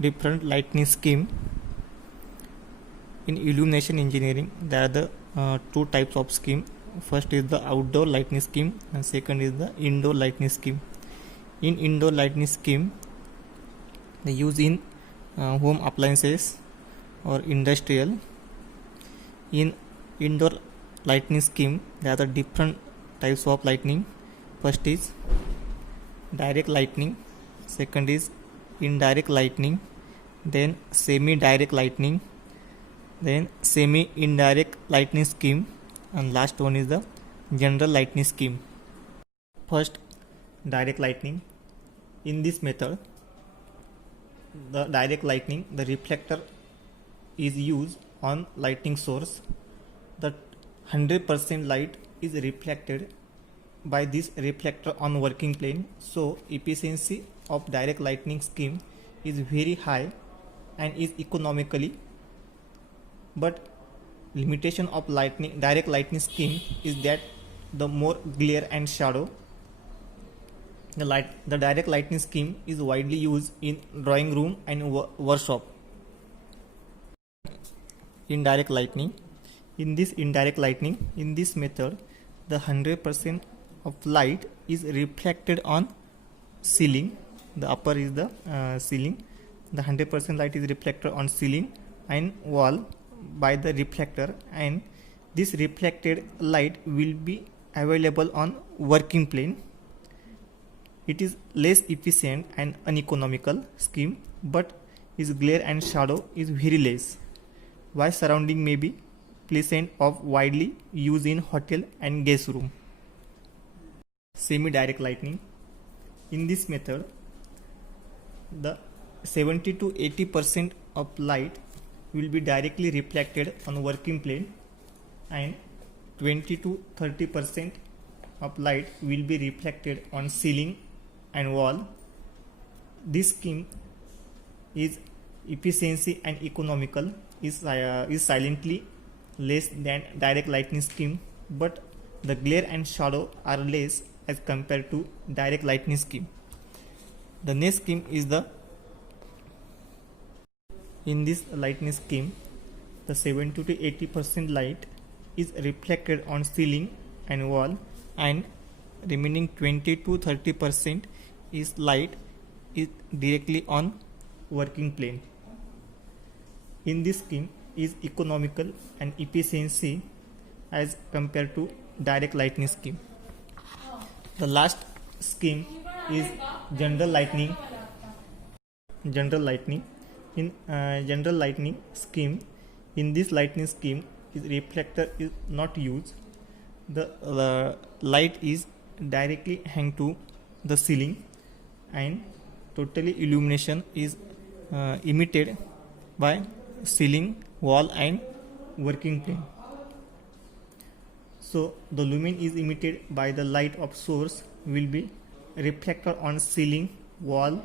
different lighting scheme. In illumination engineering, there are the two types of scheme. First is the outdoor lighting scheme and second is the indoor lighting scheme. In indoor lighting scheme, they use in home appliances or industrial. In indoor lighting scheme, there are the different types of lighting. First is direct lighting, second is indirect lighting, then semi-direct lighting, then semi-indirect lighting scheme, and last one is the general lighting scheme. First, direct lighting. In this method, the direct lighting, the reflector is used on lighting source. The 100% light is reflected by this reflector on working plane. So efficiency of direct lighting scheme is very high and is economically, but limitation of direct lighting scheme is that the more glare and shadow. The direct lighting scheme is widely used in drawing room and workshop. Indirect lighting. In this indirect lighting, in this method, the 100% of light is reflected on ceiling. The upper is the ceiling. The 100% light is reflected on ceiling and wall by the reflector, and this reflected light will be available on working plane. It is less efficient and uneconomical scheme, but its glare and shadow is very less, while surrounding may be pleasant of widely used in hotel and guest room. Semi-direct lighting. In this method, the 70 to 80% of light will be directly reflected on working plane and 20 to 30% of light will be reflected on ceiling and wall. This scheme is efficiency and economical, is silently less than direct lighting scheme, but the glare and shadow are less as compared to direct lighting scheme. The next scheme is in this lighting scheme, the 70 to 80% light is reflected on ceiling and wall, and remaining 20 to 30% is light is directly on working plane. In this scheme is economical and efficiency as compared to direct lighting scheme. The last scheme is general lighting. General lighting. In general lighting scheme, in this lighting scheme, reflector is not used. The light is directly hang to the ceiling, and totally illumination is emitted by ceiling, wall, and working plane. So the lumen is emitted by the light of source will be reflector on ceiling, wall.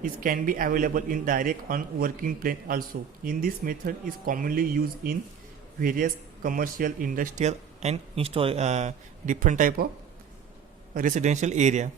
It can be available in direct on working plane also. In this method is commonly used in various commercial, industrial, and different type of residential area.